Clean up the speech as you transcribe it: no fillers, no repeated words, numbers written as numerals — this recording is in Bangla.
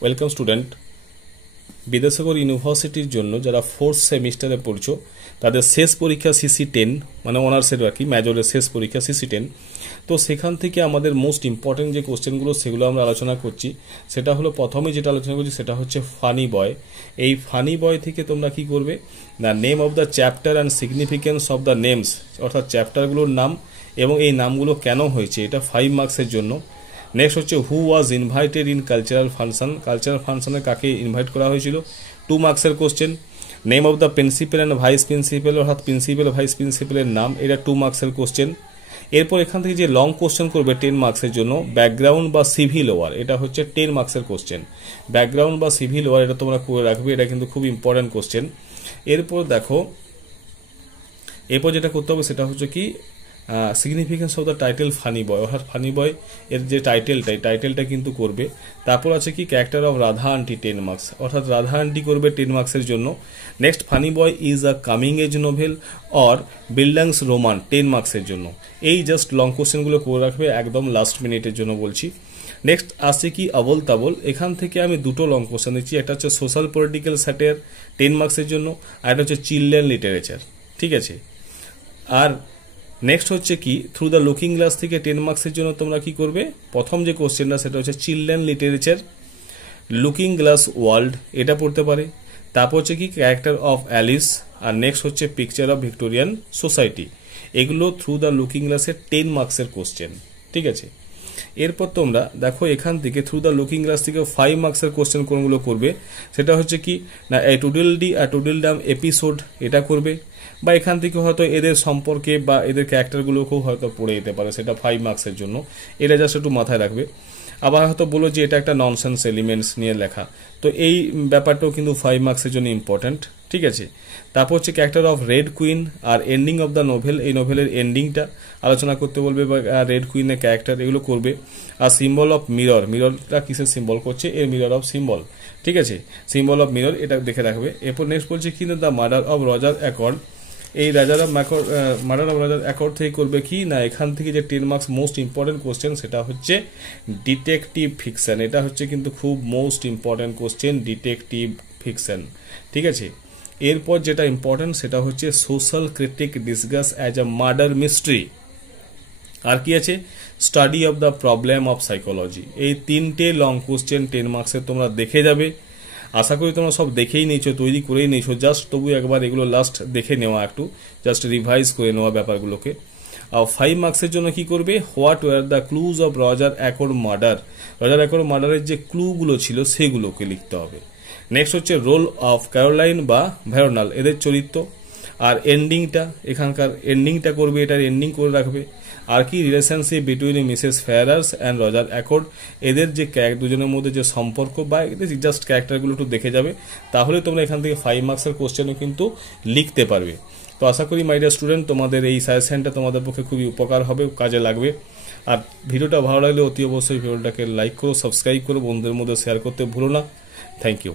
Welcome student. বিদ্যাসাগর ইউনিভার্সিটির জন্য যারা ফোর্থ সেমিস্টারে পড়ছো তাদের শেষ পরীক্ষা CC10 মানে অনার্সের আর কি মেজরের শেষ পরীক্ষা CC10। তো সেখান থেকে আমাদের মোস্ট ইম্পর্টেন্ট যে কোশ্চেনগুলো সেগুলো আমরা আলোচনা করছি। সেটা হলো প্রথমে যেটা আলোচনা করছি সেটা হচ্ছে ফানি বয়। এই ফানি বয় থেকে তোমরা কি করবে না, name of the chapter and significance of the names, অর্থাৎ চ্যাপ্টারগুলোর নাম এবং এই নামগুলো কেন হয়েছে, এটা 5 মার্কসের জন্য। নেক্সট হচ্ছে who was invited in cultural function, cultural ফাংশনে কাকে ইনভাইট করা হয়েছিল, 2 মার্কসের question. Name of the principal and vice principal, অর্থাৎ প্রিন্সিপাল ভাইস প্রিন্সিপালের নাম, এটা 2 মার্কসের কোশ্চেন। এরপর এখান থেকে যে লং কোশ্চেন করবে 10 মার্কসের জন্য, ব্যাকগ্রাউন্ড বা সিভিল ওয়ার, এটা হচ্ছে 10 মার্কসের কোশ্চেন। ব্যাকগ্রাউন্ড বা সিভিল ওয়ার এটা তোমরা করে রাখবে, এটা কিন্তু খুব ইম্পর্টেন্ট কোশ্চেন। এরপর দেখো, এরপর যেটা করতে হবে সেটা হচ্ছে কি significance of the title funny boy, অর্থাৎ ফানি বয় এর যে টাইটেলটা কিন্তু করবে। তারপর আছে কি character of Radha auntie 10 marks, অর্থাৎ রাধা আন্টি করবে 10 মার্কসের জন্য। Next funny boy is a coming age novel or bildungsroman 10 মার্কসের জন্য। এই জাস্ট লং কোশ্চেনগুলো করে রাখবে, একদম লাস্ট মিনিটের জন্য বলছি। নেক্সট আসছে কি আবল তাবল, এখান থেকে আমি দুটো লং কোশ্চেন দিচ্ছি, একটা হচ্ছে সোশ্যাল পলিটিক্যাল স্যাটায়ার 10 মার্কসের জন্য, আর একটা হচ্ছে চিলড্রেন লিটারেচার, ঠিক আছে। আর নেক্সট হচ্ছে কি থ্রু দ্য লুকিং গ্লাস থেকে 10 মার্কসের জন্য তোমরা কি করবে, প্রথম যে কোশ্চেনটা সেটা হচ্ছে children literature, looking glass world এটা পড়তে পারে। তারপর হচ্ছে কি ক্যারেক্টার অফ অ্যালিস, আর নেক্সট হচ্ছে পিকচার অফ ভিক্টোরিয়ান সোসাইটি। এগুলো থ্রু দ্য লুকিং গ্লাসের 10 মার্কসের কোশ্চেন, ঠিক আছে। এরপর তোমরা দেখো এখান থেকে থ্রু দ্য লুকিং গ্লাস থেকে 5 মার্কসের কোশ্চেন কোনগুলো করবে, সেটা হচ্ছে কি না এ টুডেলডাম এপিসোড এটা করবে, বা এখান থেকে হয়তো এদের সম্পর্কে বা এদের ক্যারেক্টারগুলোকেও হয়তো পড়ে যেতে পারে, সেটা 5 মার্কসের জন্য। এটা জাস্ট একটু মাথায় রাখবে। আবার হয়তো বলো যে এটা একটা ননসেন্স এলিমেন্টস নিয়ে লেখা, তো এই ব্যাপারটাও কিন্তু 5 মার্কসের জন্য ইম্পর্টেন্ট, ঠিক আছে। তারপর হচ্ছে ক্যারেক্টার অফ রেড কুইন আর এন্ডিং অফ দ্য নোভেল, এই নোভেলের এন্ডিংটা আলোচনা করতে বলবে, বা রেড কুইনের ক্যারেক্টার এগুলো করবে। আর সিম্বল অফ মিরর, মিররটা কিসের সিম্বল করছে, এর মিরর অফ সিম্বল, ঠিক আছে। সিম্বল অফ মিরর এটা দেখে রাখবে। এরপর নেক্সট বলছে কিন্তু the murder of Roger accord, এই মার্ডার অফ রজার অ্যাকর্ড থেকে করবে কি না এখান থেকে যে 10 মার্কস মোস্ট ইম্পর্টেন্ট কোশ্চেন সেটা হচ্ছে ডিটেকটিভ ফিকশন, এটা হচ্ছে কিন্তু খুব most important question, detective fiction, ঠিক আছে। এরপর যেটা ইম্পর্টেন্ট সেটা হচ্ছে social critique discuss as a murder mystery, আর কি আছে study of the problem of psychology. এই 3টে লং কোশ্চেন 10 মার্কসের তোমরা দেখে যাবে। আশা করি তোমরা সব দেখেই নিয়েছো, তৈরি করেই নিয়েছো, জাস্ট তবু একবার এগুলো লাস্ট দেখে নেওয়া, একটু জাস্ট রিভাইজ করে নেওয়া ব্যাপারগুলোকে। আর 5 মার্কসের জন্য কি করবে, what were the clues of Roger Ackroyd murder, Roger Ackroyd মার্ডারের যে ক্লুগুলো ছিল সেগুলোকে লিখতে হবে। নেক্সট হচ্ছে রোল অফ ক্যারোলাইন বা ভেরোনাল, এদের চরিত্র। আর এন্ডিংটা, এখানকার এন্ডিংটা করবে, এটার এন্ডিং করে রাখবে। আর কি relationship between Mrs Ferrars and Roger Ackroyd, এদের যে দুজনের মধ্যে যে সম্পর্ক বা এদের জাস্ট ক্যারেক্টারগুলো একটু দেখে যাবে, তাহলে তোমরা এখান থেকে 5 মার্কসের কোশ্চেনও কিন্তু লিখতে পারবে। তো আশা করি মাই ডিয়ার স্টুডেন্ট তোমাদের এই সাজেশনটা তোমাদের পক্ষে খুবই উপকার হবে, কাজে লাগবে। আর ভিডিওটা ভালো লাগলে অতি অবশ্যই ভিডিওটাকে লাইক করো, সাবস্ক্রাইব করো, বন্ধুদের মধ্যে শেয়ার করতে ভুলো না। Thank you.